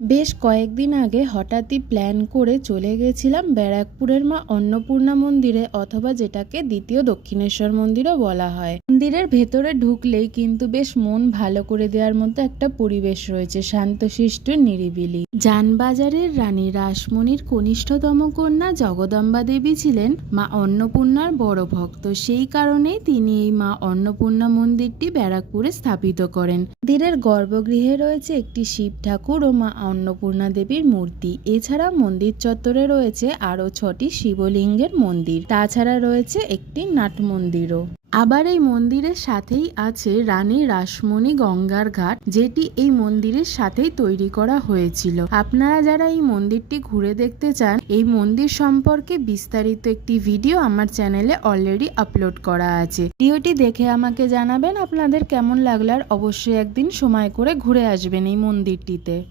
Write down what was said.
বেশ কয়েকদিন আগে হঠাৎই প্ল্যান করে চলে গেছিলাম ব্যারাকপুরের মা অন্নপূর্ণা মন্দিরে, অথবা যেটাকে দ্বিতীয় দক্ষিণেশ্বর মন্দিরও বলা হয়। মন্দিরের ভেতরে ঢুকলেই কিন্তু বেশ মন ভালো করে দেওয়ার মতো একটা পরিবেশ রয়েছে, শান্তশিষ্ট নিরিবিলি। জানবাজারের রানী রাসমণির কনিষ্ঠতম কন্যা জগদম্বা দেবী ছিলেন মা অন্নপূর্ণার বড় ভক্ত। সেই কারণেই তিনি এই মা অন্নপূর্ণা মন্দিরটি ব্যারাকপুরে স্থাপিত করেন। মন্দিরের গর্ভগৃহে রয়েছে একটি শিব ঠাকুর ও মা অন্নপূর্ণা দেবীর মূর্তি। এছাড়া মন্দির চত্বরে রয়েছে আরও 6টি শিবলিঙ্গের মন্দির। তাছাড়া রয়েছে একটি নাট মন্দিরও। আবার এই মন্দিরের সাথেই আছে রানী রাসমণি গঙ্গার ঘাট, যেটি এই মন্দিরের সাথেই তৈরি করা হয়েছিল। আপনারা যারা এই মন্দিরটি ঘুরে দেখতে চান, এই মন্দির সম্পর্কে বিস্তারিত একটি ভিডিও আমার চ্যানেলে অলরেডি আপলোড করা আছে। ভিডিওটি দেখে আমাকে জানাবেন আপনাদের কেমন লাগলো, আর অবশ্যই একদিন সময় করে ঘুরে আসবেন এই মন্দিরটিতে।